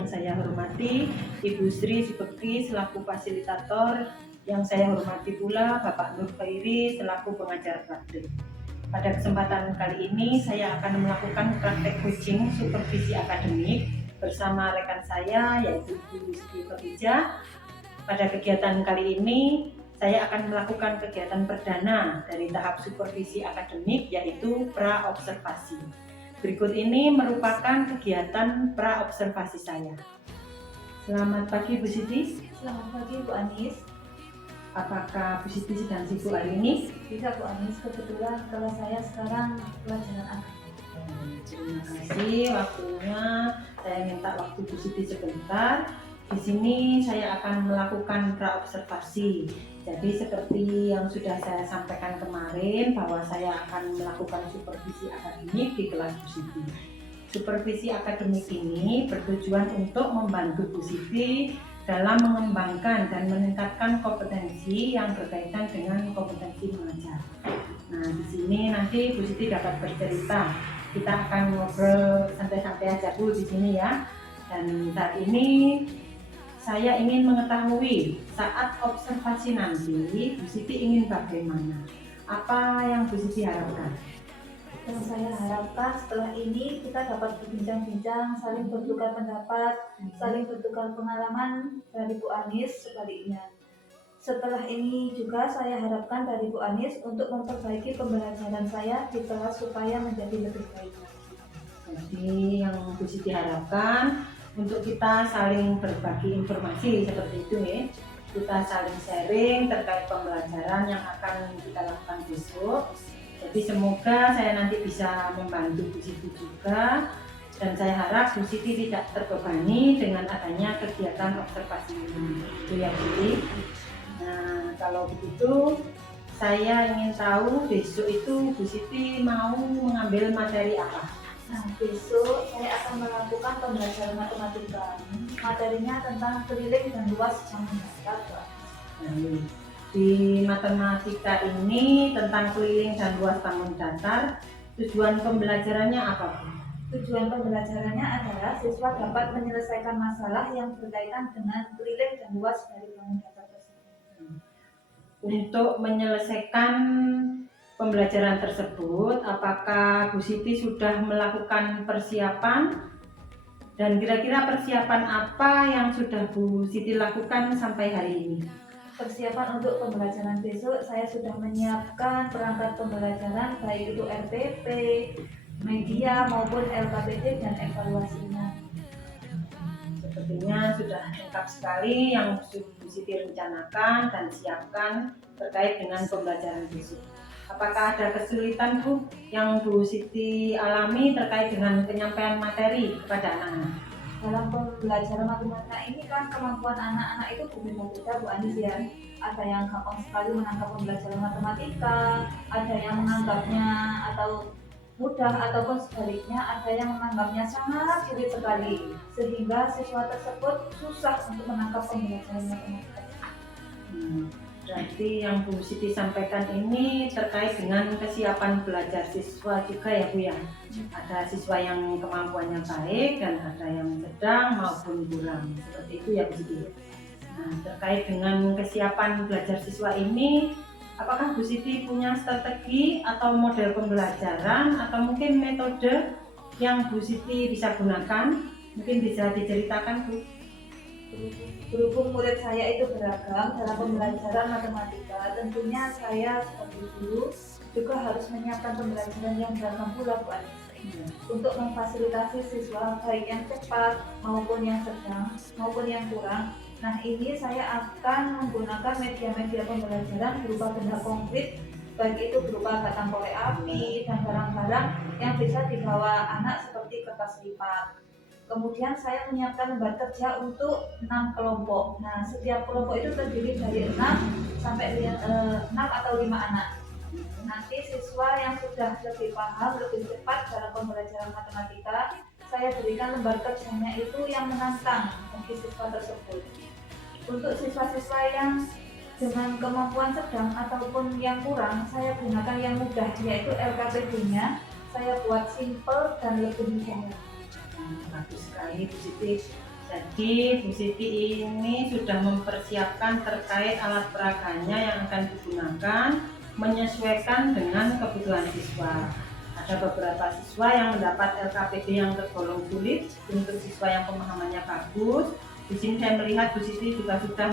yang saya hormati Ibu Sri Subekti selaku fasilitator, yang saya hormati pula Bapak Nur Khairi selaku pengajar praktik. Pada kesempatan kali ini saya akan melakukan praktek coaching supervisi akademik bersama rekan saya yaitu Ibu Sri Khadijah. Pada kegiatan kali ini saya akan melakukan kegiatan perdana dari tahap supervisi akademik yaitu pra-observasi. Berikut ini merupakan kegiatan pra-observasi saya. Selamat pagi Bu Siti. Selamat pagi Bu Anis. Apakah Bu Siti sedang sibuk hari ini? Bisa Bu Anis, kebetulan kelas saya sekarang pelajaran akademik. Terima kasih waktunya. Saya minta waktu Bu Siti sebentar. Di sini saya akan melakukan pra-observasi. Jadi seperti yang sudah saya sampaikan kemarin bahwa saya akan melakukan supervisi akademik di kelas Bu Siti. Supervisi akademik ini bertujuan untuk membantu Bu Siti dalam mengembangkan dan meningkatkan kompetensi yang berkaitan dengan kompetensi mengajar. Nah, di sini nanti Bu Siti dapat bercerita. Kita akan ngobrol santai-santai aja Bu di sini ya. Dan saat ini saya ingin mengetahui saat observasi nanti Bu Siti ingin bagaimana? Apa yang Bu Siti harapkan? Yang saya harapkan setelah ini kita dapat berbincang-bincang, saling bertukar pendapat, saling bertukar pengalaman dari Bu Anis sebaliknya. Setelah ini juga saya harapkan dari Bu Anis untuk memperbaiki pembelajaran saya di kelas supaya menjadi lebih baik. Jadi yang Bu Siti harapkan untuk kita saling berbagi informasi seperti itu ya. Kita saling sharing terkait pembelajaran yang akan kita lakukan besok. Jadi semoga saya nanti bisa membantu Bu Siti juga, dan saya harap Bu Siti tidak terbebani dengan adanya kegiatan observasi ini. Itu ya Bu Siti. Nah, kalau begitu saya ingin tahu besok itu Bu Siti mau mengambil materi apa? Nah, besok saya akan melakukan pembelajaran matematika. Materinya tentang keliling dan luas jaman datar. Di matematika ini tentang keliling dan luas bangun datar, tujuan pembelajarannya apa Bu? Tujuan pembelajarannya adalah siswa dapat menyelesaikan masalah yang berkaitan dengan keliling dan luas dari bangun datar tersebut. Untuk menyelesaikan pembelajaran tersebut, apakah Bu Siti sudah melakukan persiapan? Dan kira-kira persiapan apa yang sudah Bu Siti lakukan sampai hari ini? Persiapan untuk pembelajaran besok, saya sudah menyiapkan perangkat pembelajaran baik itu RPP, media maupun LKPD dan evaluasinya. Sepertinya sudah lengkap sekali yang Bu Siti rencanakan dan siapkan terkait dengan pembelajaran besok. Apakah ada kesulitan Bu yang Bu Siti alami terkait dengan penyampaian materi kepada anak-anak? Dalam pembelajaran matematika ini kan kemampuan anak-anak itu berbeda-beda Bu Anis ya. Ada yang gampang sekali menangkap pembelajaran matematika, ada yang menganggapnya atau mudah, ataupun sebaliknya ada yang menganggapnya sangat sulit sekali, sehingga siswa tersebut susah untuk menangkap pembelajaran matematika. Berarti yang Bu Siti sampaikan ini terkait dengan kesiapan belajar siswa juga ya Bu ya. Ada siswa yang kemampuannya baik dan ada yang sedang maupun kurang. Seperti itu ya Bu Siti. Nah, terkait dengan kesiapan belajar siswa ini, apakah Bu Siti punya strategi atau model pembelajaran atau mungkin metode yang Bu Siti bisa gunakan? Mungkin bisa diceritakan Bu. Berhubung murid saya itu beragam dalam pembelajaran matematika, tentunya saya sebagai guru juga harus menyiapkan pembelajaran yang beragam pula Bu Anis. Untuk memfasilitasi siswa baik yang cepat maupun yang sedang maupun yang kurang. Nah, ini saya akan menggunakan media-media pembelajaran berupa benda konkret, baik itu berupa batang korek api dan barang-barang yang bisa dibawa anak seperti kertas lipat. Kemudian saya menyiapkan lembar kerja untuk 6 kelompok. Nah, setiap kelompok itu terdiri dari 6 sampai 6 atau 5 anak. Nanti siswa yang sudah lebih paham, lebih cepat dalam pembelajaran matematika, saya berikan lembar kerjanya itu yang menantang bagi siswa tersebut. Untuk siswa-siswa yang dengan kemampuan sedang ataupun yang kurang, saya gunakan yang mudah, yaitu LKPD-nya. Saya buat simple dan lebih mudah. Bagus sekali Bu Siti. Jadi Bu Siti ini sudah mempersiapkan terkait alat peraganya yang akan digunakan menyesuaikan dengan kebutuhan siswa. Ada beberapa siswa yang mendapat LKPD yang tergolong sulit, untuk siswa yang pemahamannya bagus. Di sini saya melihat Bu Siti juga sudah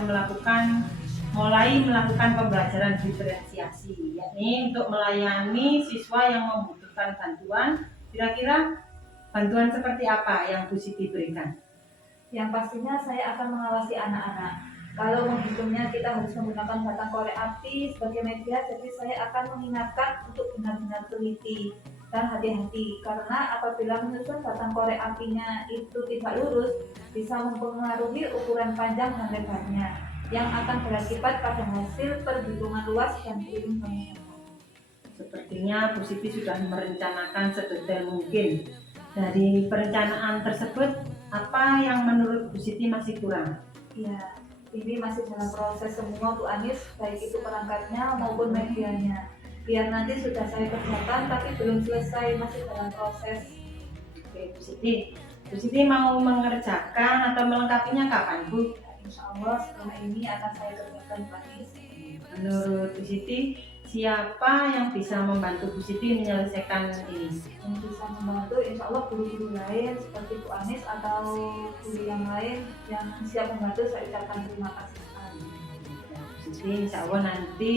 mulai melakukan pembelajaran diferensiasi, yakni untuk melayani siswa yang membutuhkan bantuan. Kira-kira bantuan seperti apa yang Bu Siti berikan? Yang pastinya saya akan mengawasi anak-anak. Kalau menghitungnya kita harus menggunakan batang korek api sebagai media, jadi saya akan mengingatkan untuk benar-benar teliti dan hati-hati, karena apabila menyusun batang korek apinya itu tidak lurus, bisa mempengaruhi ukuran panjang dan lebarnya yang akan berakibat pada hasil perhitungan luas dan miring bangunan. Sepertinya Bu Siti sudah merencanakan sedetail mungkin. Dari perencanaan tersebut, apa yang menurut Bu Siti masih kurang? Ya, ini masih dalam proses semua Bu Anis, baik itu perangkatnya maupun medianya. Biar nanti sudah saya kerjakan, tapi belum selesai, masih dalam proses. Oke, Bu Siti mau mengerjakan atau melengkapinya kapan, Bu? Insya Allah setelah ini akan saya kerjakan Bu Anis. Menurut Bu Siti, siapa yang bisa membantu Bu Siti menyelesaikan ini? Yang bisa membantu insya Allah guru-guru lain seperti Bu Anis atau guru yang lain yang siap membantu, saya ucapkan terima kasih. Bu Siti, insya Allah nanti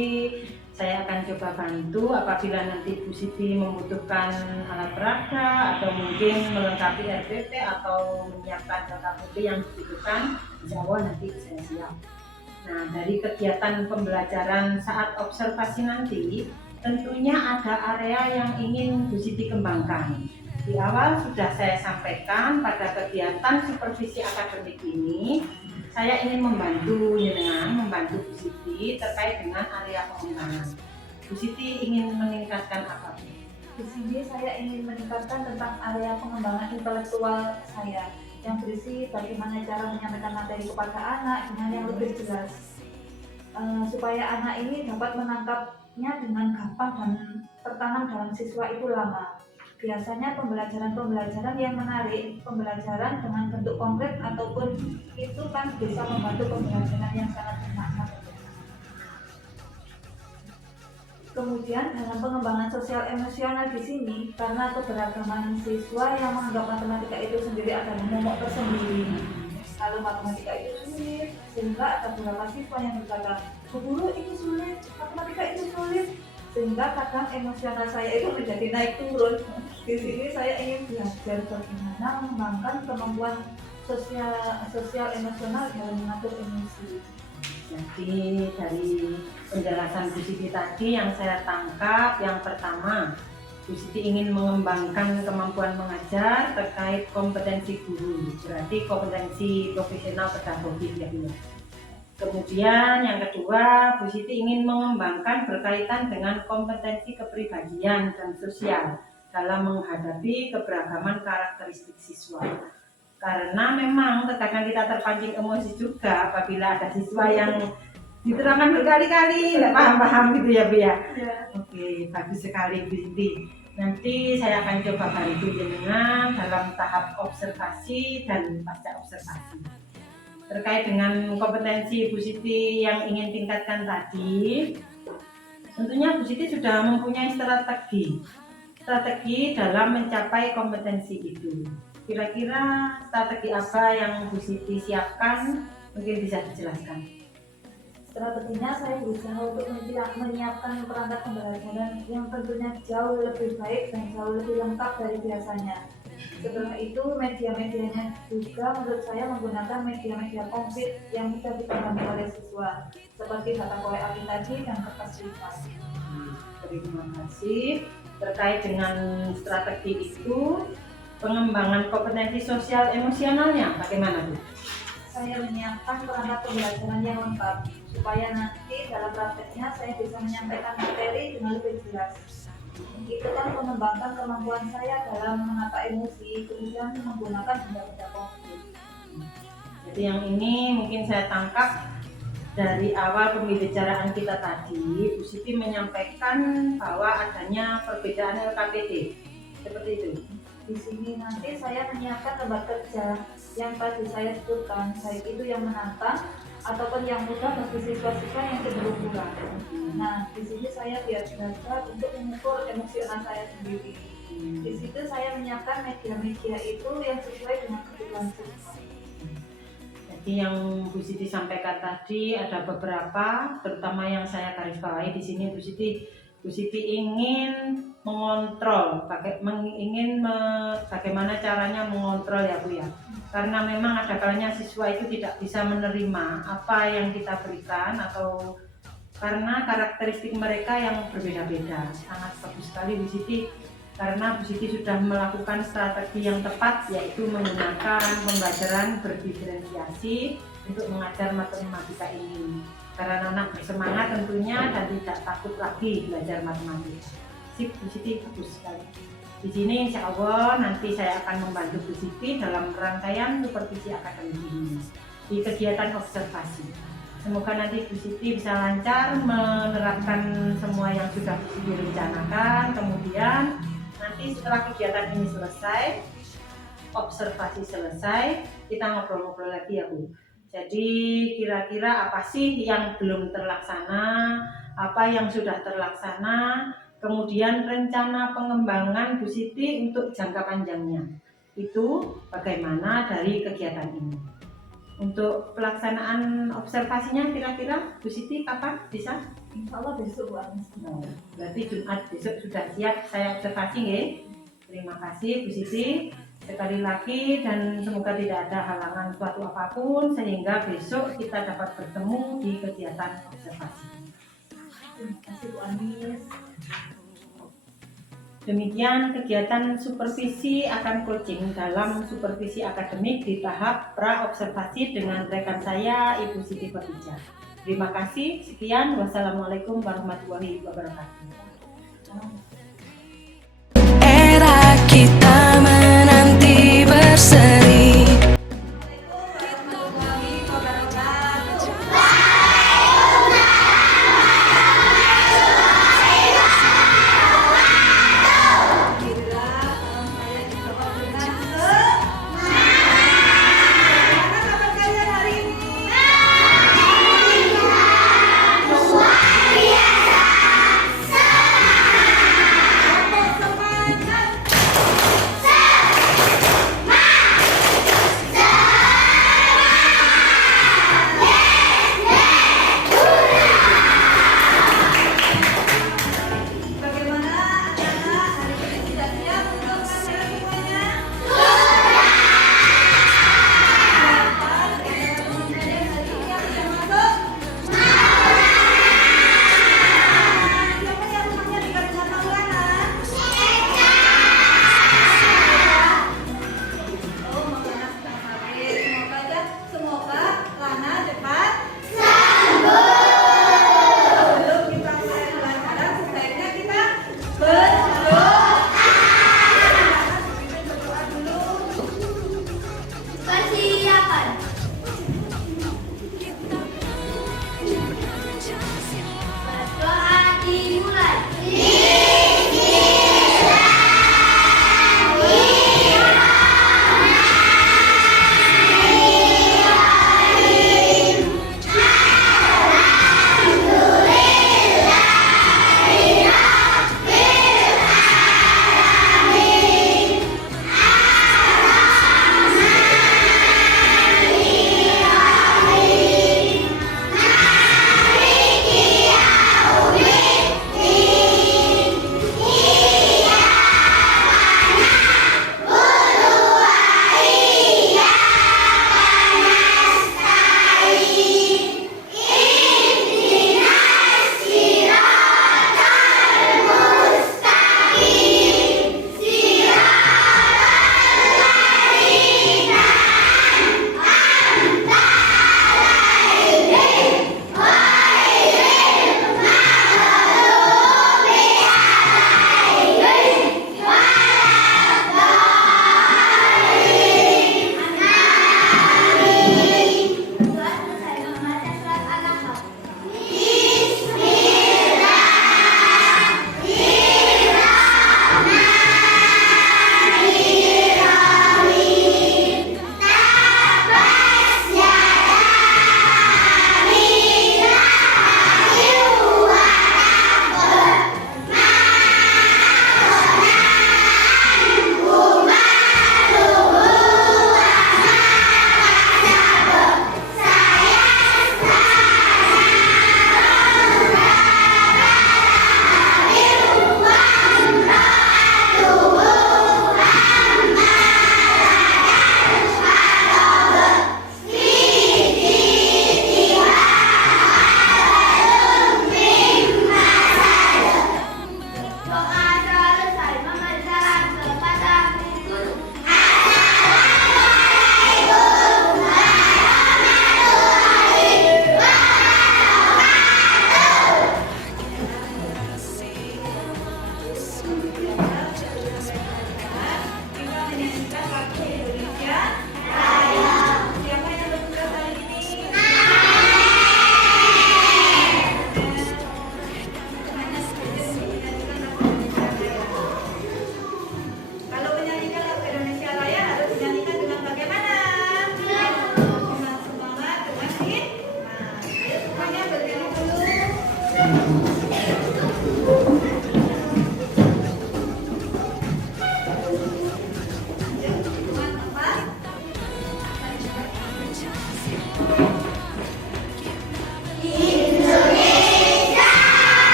saya akan coba bantu apabila nanti Bu Siti membutuhkan alat peraga atau mungkin melengkapi RPP atau menyiapkan LKPD yang dibutuhkan. Insya Allah nanti saya siap. Nah, dari kegiatan pembelajaran saat observasi nanti, tentunya ada area yang ingin Bu Siti kembangkan. Di awal sudah saya sampaikan pada kegiatan supervisi akademik ini, saya ingin membantu Bu Siti terkait dengan area pengembangan. Bu Siti ingin meningkatkan apa? Di sini saya ingin meningkatkan tentang area pengembangan intelektual saya, yang berisi bagaimana cara menyampaikan materi kepada anak dengan yang lebih jelas, supaya anak ini dapat menangkapnya dengan gampang dan tertanam dalam siswa itu lama. Biasanya pembelajaran yang menarik, pembelajaran dengan bentuk konkret ataupun itu kan bisa membantu pembelajaran yang sangat bermakna. Kemudian dalam pengembangan sosial emosional di sini, karena keberagaman siswa yang menganggap matematika itu sendiri adalah momok tersendiri. Kalau matematika itu sulit, sehingga ada beberapa siswa yang berkata, "Bu guru itu sulit, matematika itu sulit." Sehingga kadang emosional saya itu menjadi naik turun. Di sini saya ingin belajar bagaimana mengembangkan kemampuan sosial emosional dalam mengatur emosi. Jadi dari penjelasan Bu Siti tadi yang saya tangkap, yang pertama, Bu Siti ingin mengembangkan kemampuan mengajar terkait kompetensi guru, berarti kompetensi profesional pedagogik ya Bu. Kemudian yang kedua, Bu Siti ingin mengembangkan berkaitan dengan kompetensi kepribadian dan sosial dalam menghadapi keberagaman karakteristik siswa. Karena memang terkadang kita terpancing emosi juga apabila ada siswa yang diterangkan berkali-kali tidak paham gitu ya Bu ya. Oke, bagus sekali Bu Siti. Nanti saya akan coba bantu jenengan dalam tahap observasi dan pasca observasi. Terkait dengan kompetensi Bu Siti yang ingin tingkatkan tadi, tentunya Bu Siti sudah mempunyai strategi dalam mencapai kompetensi itu. Kira-kira strategi apa yang Bu Siti siapkan? Mungkin bisa dijelaskan. Strateginya saya berusaha untuk menyiapkan perangkat pembelajaran yang tentunya jauh lebih baik dan jauh lebih lengkap dari biasanya. Setelah itu media-medianya juga menurut saya menggunakan media-media komplit yang bisa dipahami oleh siswa, seperti batang korek api tadi dan kertas lipat. Terima kasih. Terkait dengan strategi itu, pengembangan kompetensi sosial emosionalnya bagaimana Bu? Saya menyiapkan perangkat pembelajaran yang lengkap supaya nanti dalam prakteknya saya bisa menyampaikan materi dengan lebih jelas. Itu kan mengembangkan kemampuan saya dalam menata emosi, kemudian menggunakan benda-benda konkret. Jadi yang ini mungkin saya tangkap dari awal pembicaraan kita tadi, Bu Siti menyampaikan bahwa adanya perbedaan LKPD, seperti itu. Di sini nanti saya menyiapkan lembar kerja yang tadi saya sebutkan, baik itu yang menantang ataupun yang mudah bagi siswa-siswa yang cenderung kurang. Nah, di sini saya biar belajar untuk mengukur emosional saya sendiri. Di situ saya menyiapkan media-media itu yang sesuai dengan kebutuhan siswa. Jadi yang Bu Siti sampaikan tadi ada beberapa, terutama yang saya garis bawahi di sini Bu Siti ingin mengontrol, bagaimana caranya mengontrol ya Bu ya. Karena memang ada kalanya siswa itu tidak bisa menerima apa yang kita berikan atau karena karakteristik mereka yang berbeda-beda. Sangat bagus sekali Bu Siti, karena Bu Siti sudah melakukan strategi yang tepat, yaitu menggunakan pembelajaran berdiferensiasi untuk mengajar matematika ini. Karena anak bersemangat tentunya dan tidak takut lagi belajar matematika. Sip, Bu Siti bagus sekali. Di sini insya Allah nanti saya akan membantu Bu Siti dalam rangkaian supervisi akademik ini di kegiatan observasi. Semoga nanti Bu Siti bisa lancar menerapkan semua yang sudah Bu Siti rencanakan. Kemudian nanti setelah kegiatan ini selesai, observasi selesai, kita ngobrol-ngobrol lagi ya Bu. Jadi kira-kira apa sih yang belum terlaksana, apa yang sudah terlaksana, kemudian rencana pengembangan Bu Siti untuk jangka panjangnya. Itu bagaimana dari kegiatan ini. Untuk pelaksanaan observasinya kira-kira Bu Siti kapan bisa? Insya Allah besok Bu Anis. Berarti Jumat besok sudah siap saya observasi nggih. Terima kasih Bu Siti sekali lagi dan semoga tidak ada halangan suatu apapun sehingga besok kita dapat bertemu di kegiatan observasi. Terima kasih Bu Anis. Demikian kegiatan supervisi akan coaching dalam supervisi akademik di tahap pra-observasi dengan rekan saya Ibu Siti Khadijah. Terima kasih, sekian, wassalamualaikum warahmatullahi wabarakatuh. Era kita menanti berseri.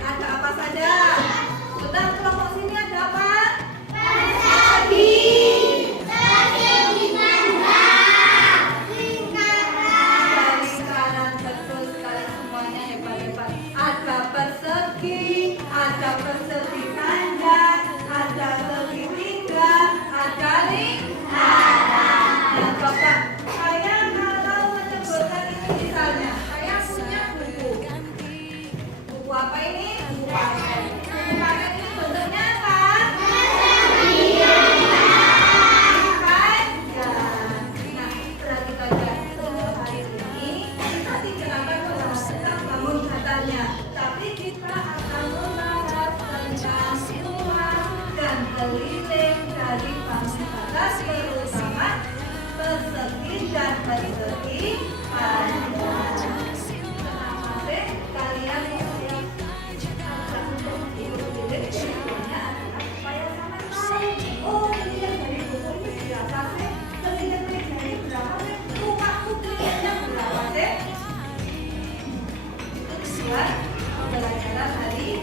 ada apa saja? Bentar, kelompok sini ada apa? Lingkaran, betul sekali, semuanya hebat-hebat. Ada persegi, ada persegi panjang, ada segitiga, ada lingkaran. Nah, coba saya kalau menyebutkan ini misalnya, saya punya buku. Buku apa ini? Buku paket. Buku paket ini bentuknya apa? Panjang. Nah, berarti saja untuk hari ini kita tidak akan membahas tentang bangun katanya, tapi kita akan membahas tentang rumah dan keliling dari bangun kata, terutama persegi dan persegi panjang. Kenapa sih kalian siap untuk ikut-ikut? Tujuannya adalah supaya sama tahu, oh keliling dari buku ini berapa sih? Keliling dari berapa sih? Rumahku kelilingnya berapa sih? Itu tujuan pembelajaran hari ini.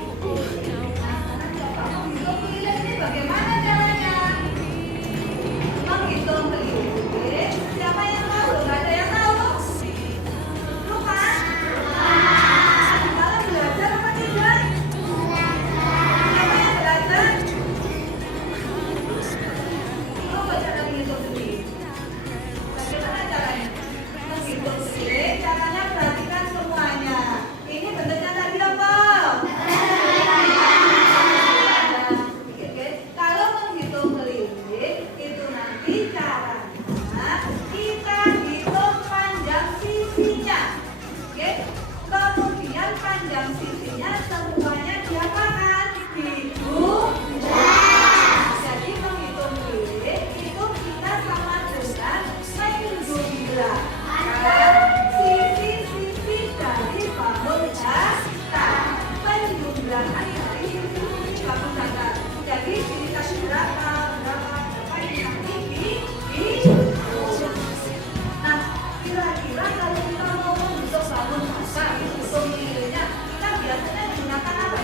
Nah, sekarang coba menghitung keliling ini bagaimana caranya? Menghitung keliling, siapa yang tahu? Nggak ada yang tahu? Lupa? Kalian belajar apa tidak? Siapa yang belajar? Coba cara menghitung keliling. Bagaimana caranya? Menghitung keliling, caranya perhatikan semuanya. Ini bentuknya tadi apa? Oke. Kalau menghitung keliling, itu nanti caranya kita hitung panjang sisinya. Oke. Kemudian panjang sisinya semuanya diapakan? Dijumlah. Jadi menghitung keliling itu kita sama dengan menjumlah sisi-sisi dari bangun dasar. Penjumlahan dari sisi bangun dasar. Jadi kita berapa ini nanti dihitung. Nah, kira-kira kalau kita mau menghitung bangun dasar, hitung kelilingnya, kita biasanya menggunakan apa?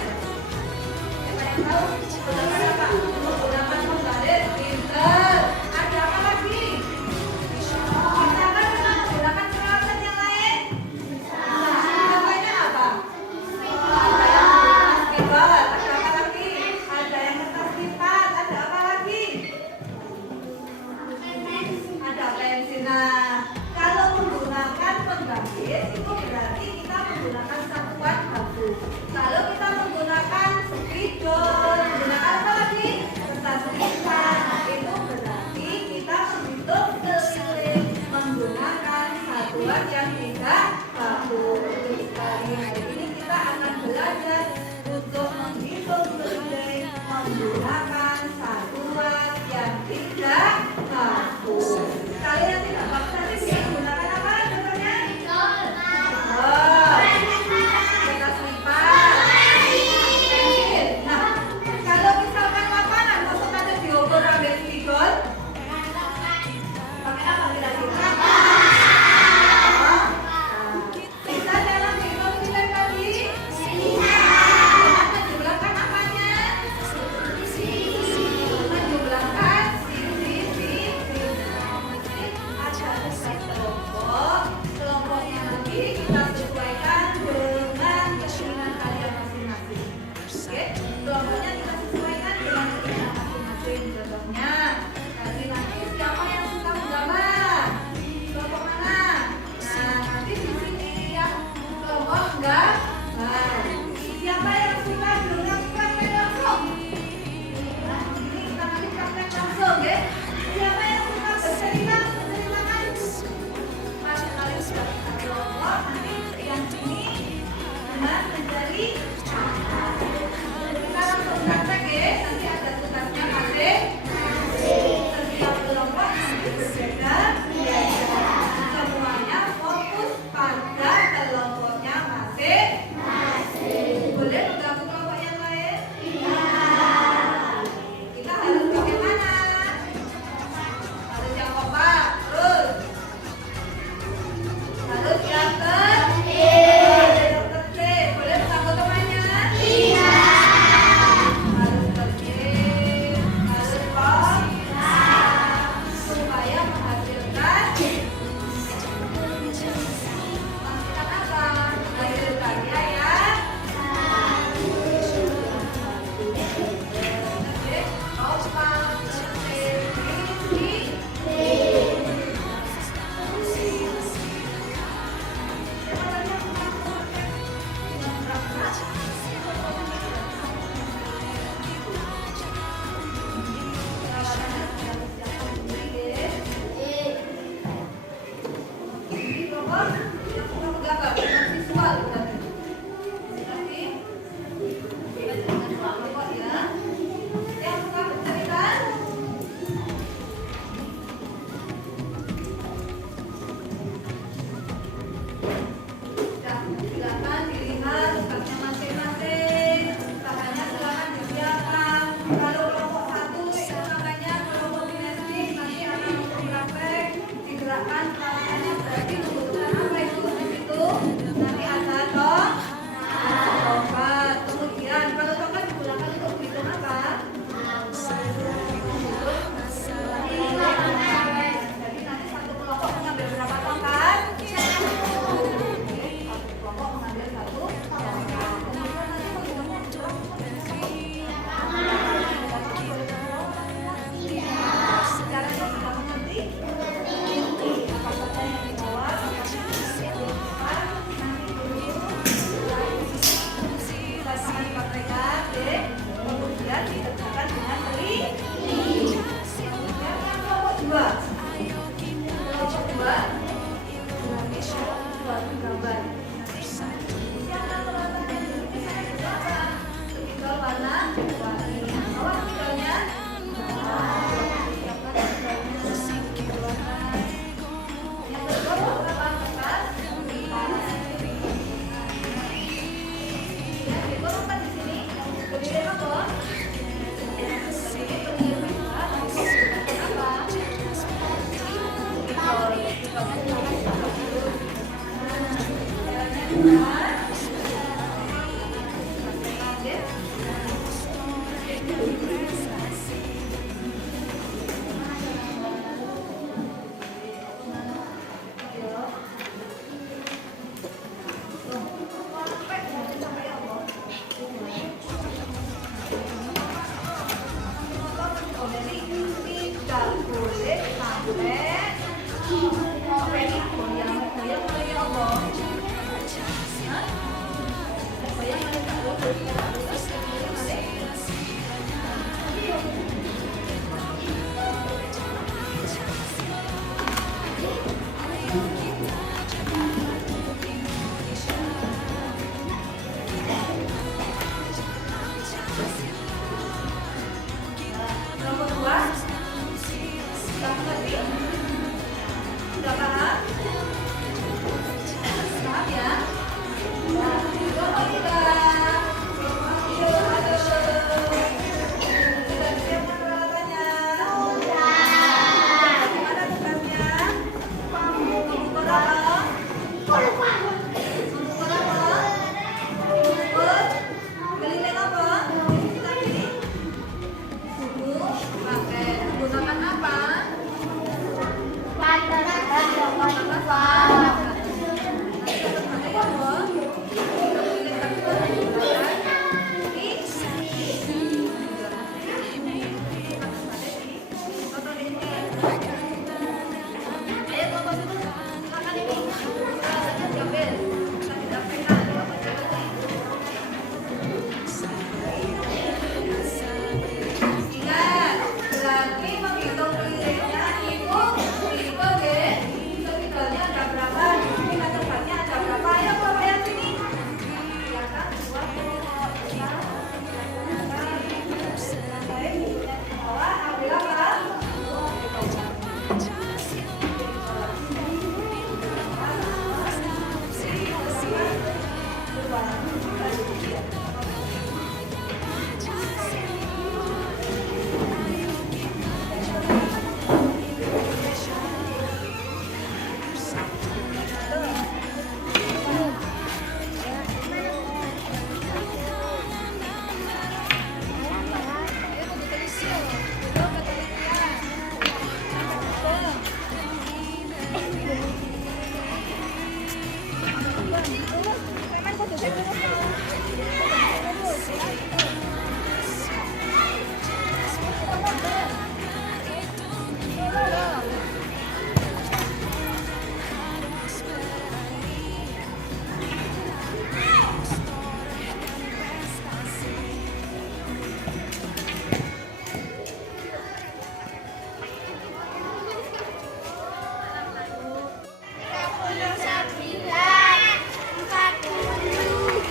Empat puluh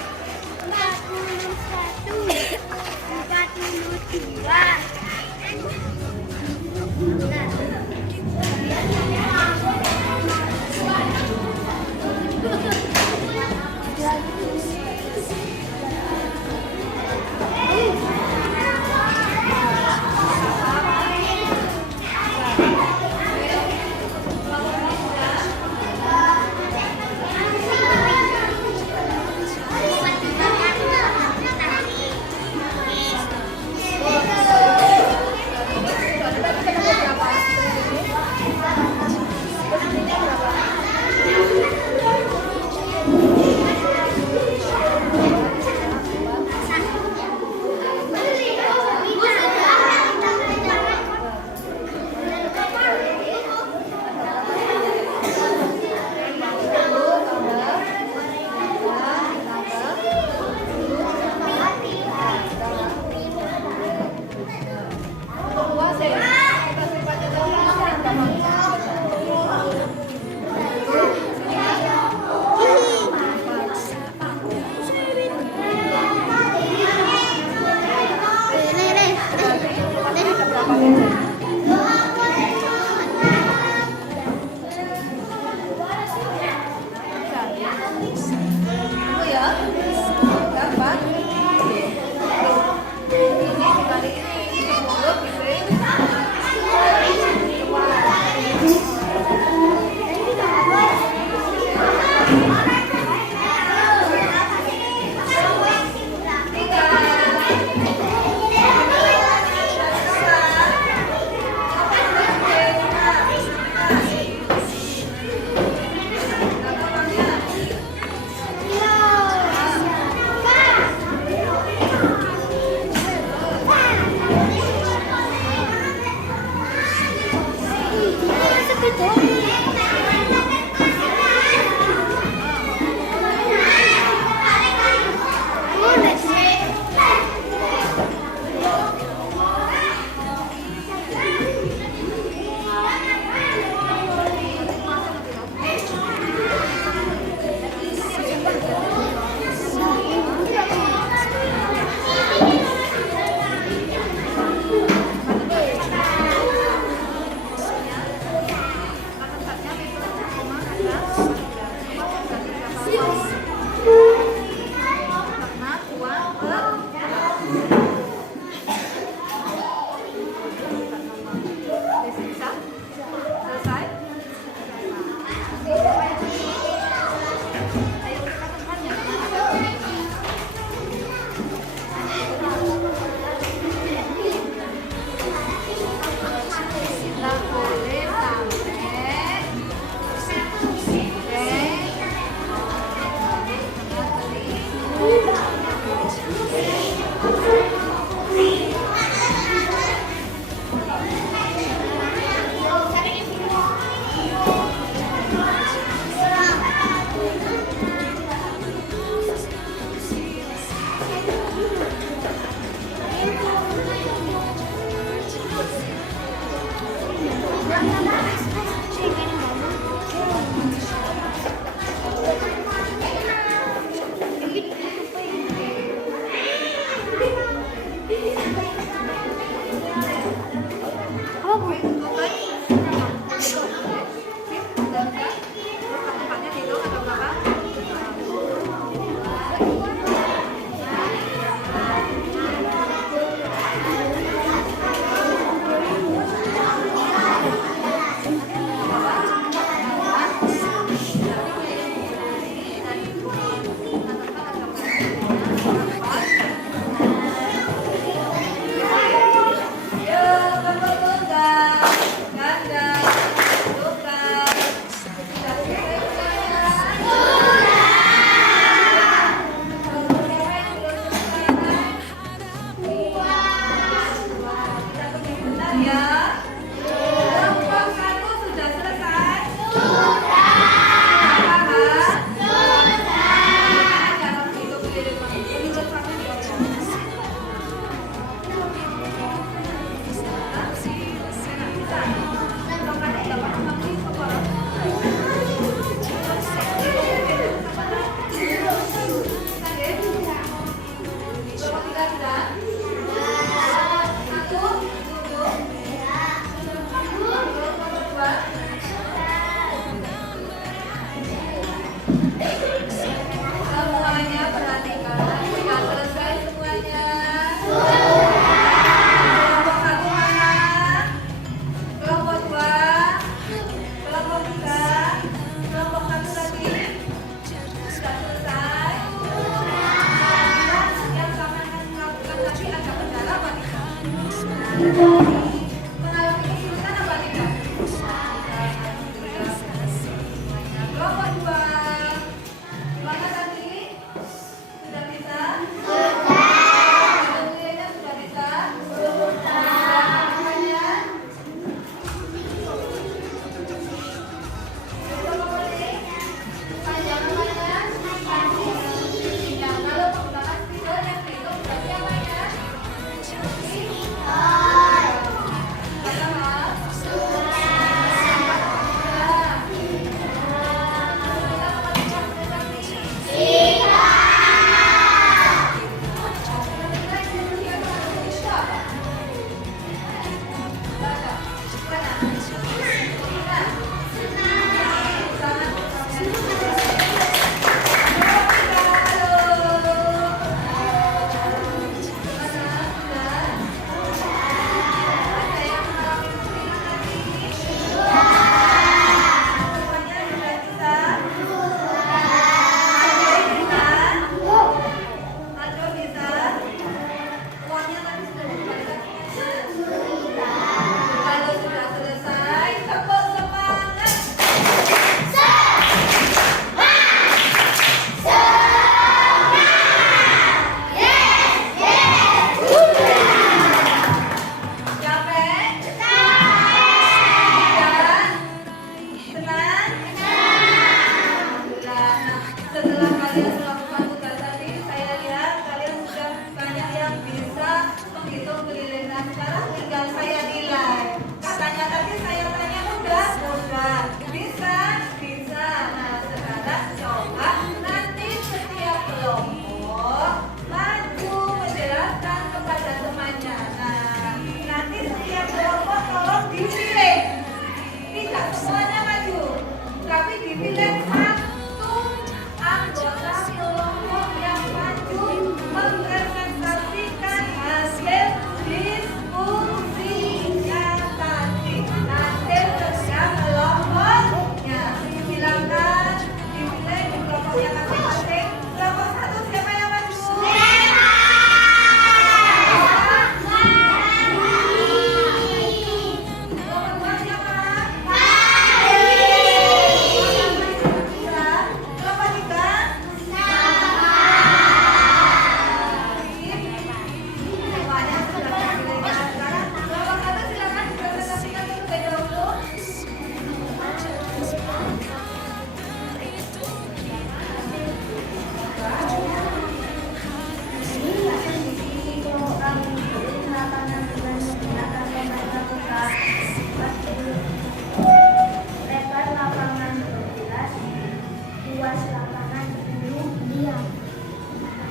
41.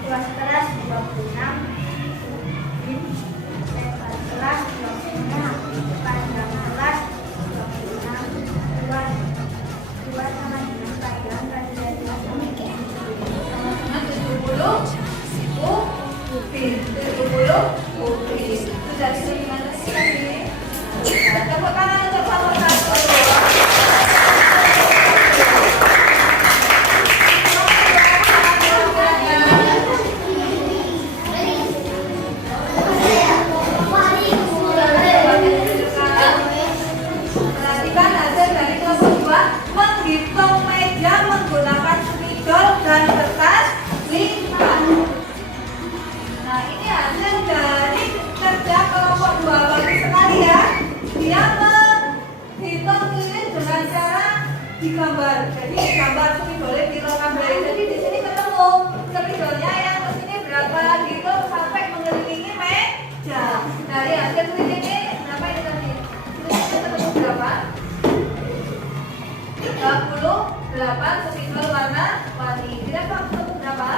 luas kelas 26, lebar kelas 26, panjang kelas 26, luas sama dengan panjang dan lebar sama dengan 70 putih, 70 putih. Sudah gimana sih ini? Tepuk tangan untuk nomor 1. Perhatikan hasil dari kelompok 2 menghitung meja menggunakan spidol dan kertas lipat. Nah, ini hasil dari kerja kelompok 2 bagus sekali ya. Dia menghitung lilin dengan cara digambar. Jadi gambar spidolnya di logam dari. Jadi di sini ketemu spidolnya yang kesini berapa gitu sampai mengelilingi meja. Dari hasil lilin ini berapa ini tadi? Lilinnya ketemu berapa? 38 spidol warna-warni. Tidak tahu ketemu berapa?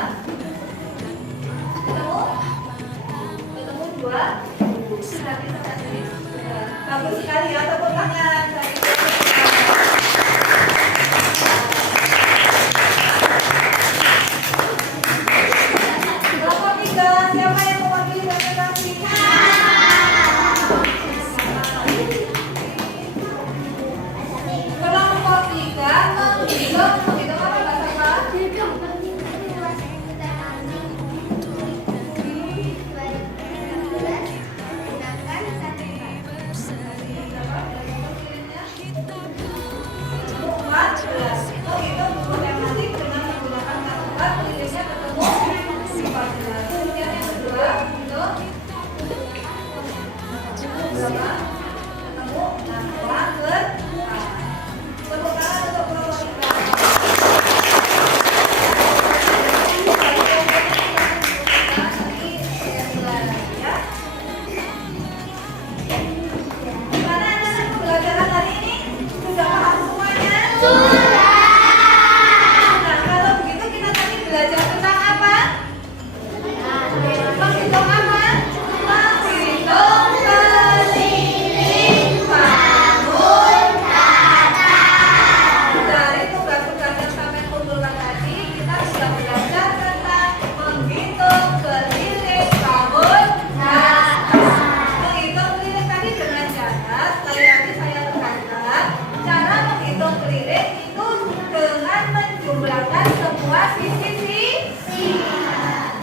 Ketemu 2. Sudah bisa tadi. Bagus sekali ya, tepuk tangan. Kelompok 3, siapa yang mewakili presentasi? Kelompok 3 menghitung apa bahasa apa?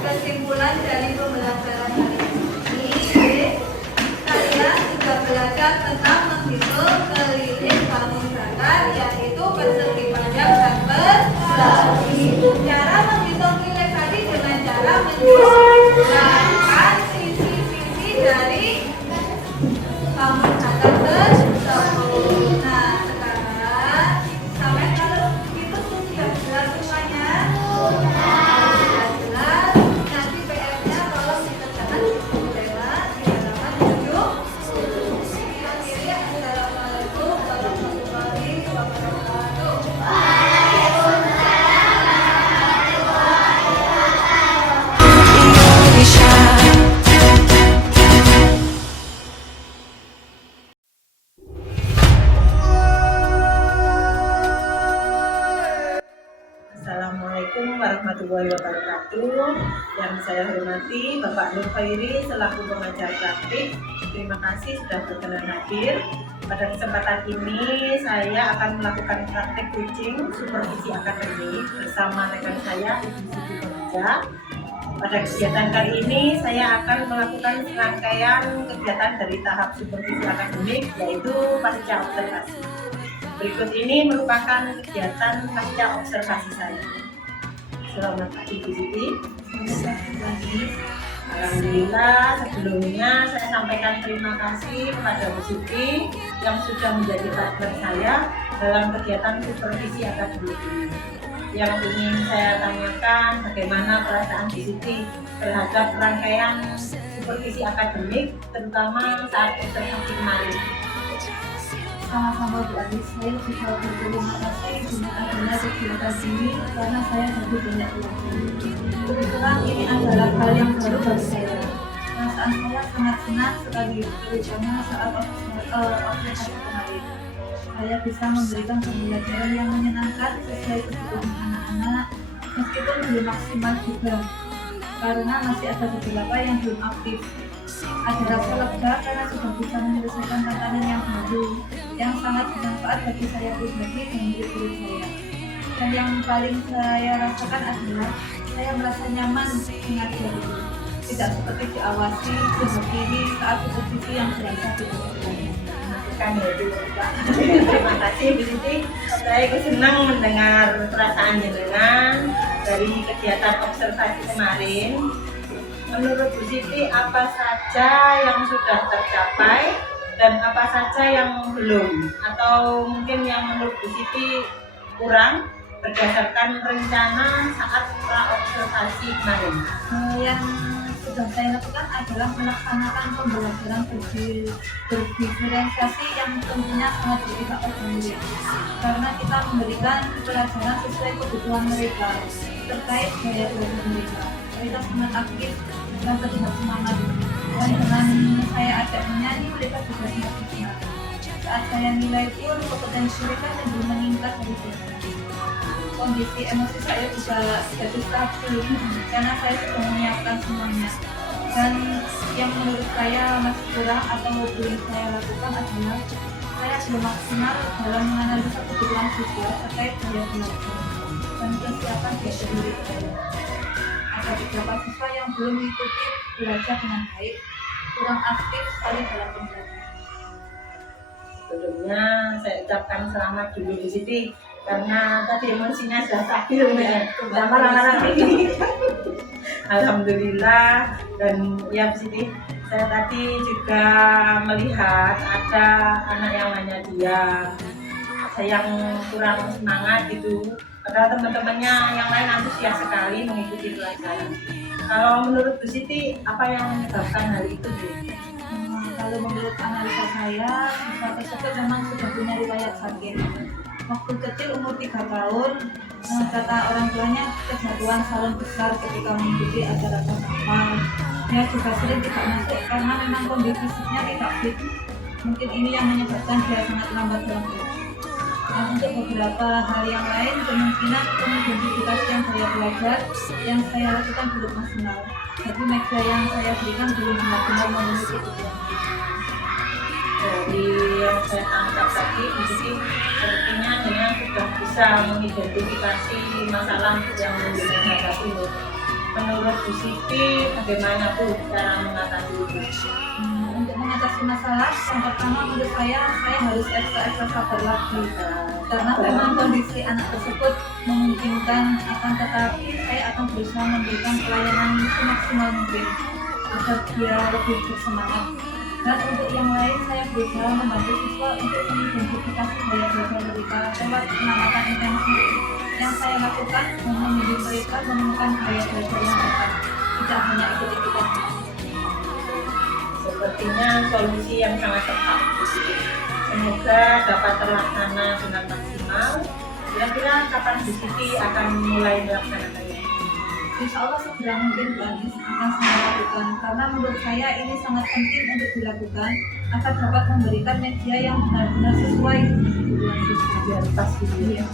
Kesimpulan dari pembelajaran hari ini, saya sudah belajar tentang menghitung keliling bangun datar, yaitu persegi panjang dan persegi. Cara menghitung keliling tadi dengan cara menjumlahkan sisi-sisi dari bangun datar tersebut. Nah, sekarang sampai kalau itu sudah jelas semuanya. Assalamualaikum warahmatullahi wabarakatuh. Yang saya hormati Bapak Nur Khairi selaku pengajar praktik. Terima kasih sudah berkenan hadir. Pada kesempatan ini saya akan melakukan praktik teaching supervisi akademik bersama rekan saya Ibu Siti Kerja. Pada kegiatan kali ini saya akan melakukan serangkaian kegiatan dari tahap supervisi akademik, yaitu pasca observasi. Berikut ini merupakan kegiatan pasca observasi saya. Selamat pagi Bu Siti. Alhamdulillah, sebelumnya saya sampaikan terima kasih kepada Bu Siti yang sudah menjadi partner saya dalam kegiatan supervisi akademik ini. Yang ingin saya tanyakan, bagaimana perasaan Bu Siti terhadap rangkaian supervisi akademik, terutama saat observasi kemarin? Sama-sama Bu Anis, saya juga berterima kasih dengan adanya kegiatan ini karena saya lebih banyak belajar. Kebetulan ini baru bagi saya. Perasaan saya sangat senang sekali, terutama saat observasi kemarin. Saya bisa memberikan pembelajaran yang menyenangkan sesuai kebutuhan anak-anak, meskipun belum maksimal juga, karena masih ada beberapa yang belum aktif. Ada rasa lega karena sudah bisa menyelesaikan tantangan yang baru, yang sangat bermanfaat bagi saya pribadi dan murid-murid saya. Dan yang paling saya rasakan adalah saya merasa nyaman mengajar itu. Tidak seperti diawasi, dihakimi saat posisi yang berasa di bawahnya. Kan ya itu Pak. Terima kasih Bu Siti. Saya ikut senang mendengar perasaan jenengan dari kegiatan observasi kemarin. Menurut Bu Siti, apa saja yang sudah tercapai dan apa saja yang belum, atau mungkin yang menurut Bu Siti kurang berdasarkan rencana saat pra-observasi kemarin? Yang sudah saya lakukan adalah melaksanakan pembelajaran berdiferensiasi yang tentunya sangat berbeda pada murid, karena kita memberikan pelajaran sesuai kebutuhan mereka terkait gaya belajar mereka. Mereka sangat aktif dan terlihat semangat, dan dengan saya ajak menyanyi mereka juga semakin semangat. Saat saya nilai pun kompetensi mereka cenderung meningkat dari biasanya. Kondisi emosi saya juga jadi stabil karena saya sudah menyiapkan semuanya. Dan yang menurut saya masih kurang atau belum saya lakukan adalah saya belum maksimal dalam menganalisa kebutuhan siswa terkait gaya belajar dan kesiapan belajar murid saya. Ada beberapa siswa yang belum mengikuti belajar dengan baik, kurang aktif sekali dalam pembelajaran. Sebelumnya saya ucapkan selamat dulu Bu Siti karena tadi emosinya sudah stabil ya, nggak marah-marah ini. Alhamdulillah. Dan ya Bu Siti, saya tadi juga melihat ada anak yang nanya dia, saya yang kurang semangat gitu, padahal teman-temannya yang lain antusias sekali mengikuti pelajaran. Kalau menurut Bu Siti, apa yang menyebabkan hal itu Bu? Kalau menurut analisa saya, siswa tersebut memang sudah punya riwayat sakit. Waktu kecil umur 3 tahun, kata orang tuanya kejatuhan salon besar ketika mengikuti acara karnaval. Dia juga sering tidak masuk karena memang kondisi fisiknya tidak fit. Mungkin ini yang menyebabkan dia sangat lambat dalam belajar. Dan untuk beberapa hal yang lain, kemungkinan mengidentifikasi yang saya belajar yang saya lakukan belum maksimal. Jadi media yang saya berikan belum benar-benar memenuhi kebutuhan. Dari yang saya tangkap tadi, Bu Siti sepertinya dengan sudah bisa mengidentifikasi masalah yang dihadapi. Menurut Bu Siti, bagaimana Bu cara mengatasi itu? Untuk mengatasi masalah, yang pertama menurut saya harus ekstra sabar lagi. Karena memang kondisi anak tersebut memungkinkan, akan tetapi saya akan berusaha memberikan pelayanan semaksimal mungkin agar dia lebih bersemangat. Dan untuk yang lain, saya berusaha membantu siswa untuk mengidentifikasi gaya belajar mereka lewat pengamatan intensif. Yang saya lakukan membimbing mereka menemukan gaya belajar yang tepat, tidak hanya ikut-ikutan. Sepertinya solusi yang sangat tepat. Semoga dapat terlaksana dengan maksimal. Kira-kira kapan Bu Siti akan mulai melaksanakannya? Insya Allah segera mungkin Pak Anies akan saya lakukan, karena menurut saya ini sangat penting untuk dilakukan agar dapat memberikan media yang benar-benar sesuai dengan kebutuhan siswa. Biar pas gitu ya. Iya.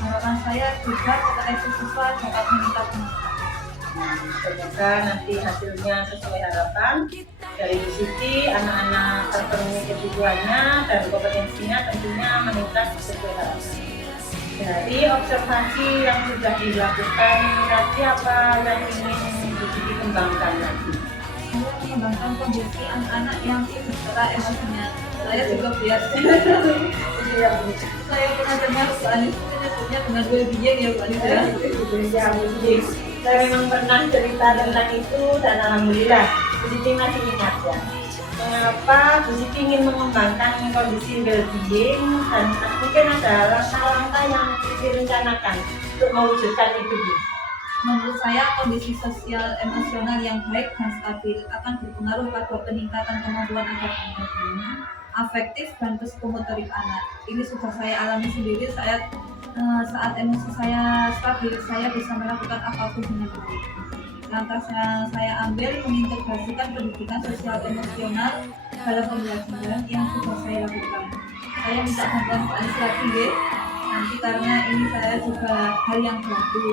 Harapan saya juga kompetensi siswa dapat meningkat. Semoga nanti hasilnya sesuai harapan dari Bu Siti, anak-anak terpenuhi kebutuhannya dan kompetensinya tentunya meningkat sesuai harapan. Dari observasi yang sudah dilakukan, berarti apa yang ingin Bu Siti kembangkan lagi? Saya mengembangkan kondisi anak-anak yang secara emosinya. Saya juga biasa. Saya pernah dengar Pak Anies menyebutnya dengan well-being ya Pak Anies ya. Ya, Bu Siti. Saya memang pernah cerita tentang itu dan alhamdulillah Bu Siti masih ingat ya. Mengapa Bu Siti ingin mengembangkan kondisi well-being dan mungkin ada langkah-langkah yang direncanakan untuk mewujudkan itu Bu? Menurut saya kondisi sosial emosional yang baik dan stabil akan berpengaruh pada peningkatan kemampuan akademik, afektif dan psikomotorik anak. Ini sudah saya alami sendiri. Saat emosi saya stabil, saya bisa melakukan apapun dengan baik. Langkah yang saya ambil mengintegrasikan pendidikan sosial emosional dalam pembelajaran yang sudah saya lakukan. Saya minta bantuan Pak Anies lagi ya, nanti karena ini saya juga hal yang baru.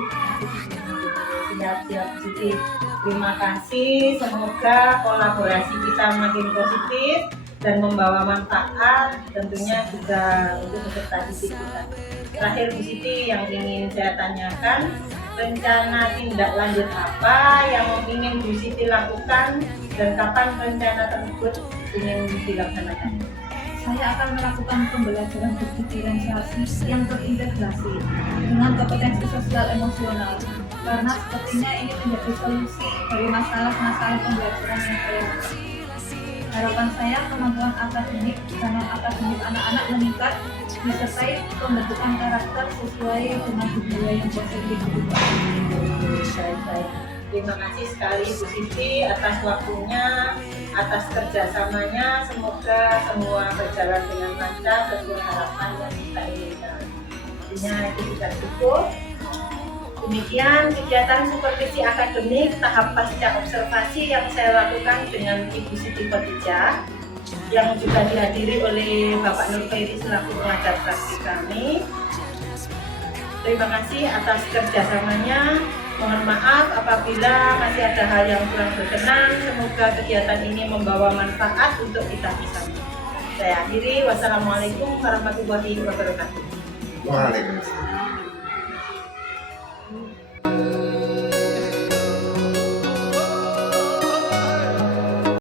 Siap-siap positif. Terima kasih, semoga kolaborasi kita makin positif dan membawa manfaat tentunya juga untuk peserta didik kita. Terakhir Bu Siti yang ingin saya tanyakan, rencana tindak lanjut apa yang ingin Bu Siti lakukan dan kapan rencana tersebut ingin dilaksanakan? Saya akan melakukan pembelajaran berdiferensiasi yang terintegrasi dengan kompetensi sosial emosional karena sepertinya ini menjadi solusi dari masalah-masalah pembelajaran yang saya hadapi. Harapan saya kemampuan akademik dan non-akademik anak-anak meningkat disertai pembentukan karakter sesuai dengan budaya yang positif. Baik. Terima kasih sekali Bu Siti atas waktunya, atas kerjasamanya. Semoga semua berjalan dengan lancar sesuai harapan yang kita inginkan. Intinya itu sudah cukup. Demikian kegiatan supervisi akademik tahap pasca observasi yang saya lakukan dengan Ibu Siti Khadijah yang juga dihadiri oleh Bapak Nur Ferry selaku pengajar praktik kami. Terima kasih atas kerjasamanya. Mohon maaf apabila masih ada hal yang kurang berkenan. Semoga kegiatan ini membawa manfaat untuk kita bersama. Saya akhiri. Wassalamualaikum warahmatullahi wabarakatuh. Waalaikumsalam.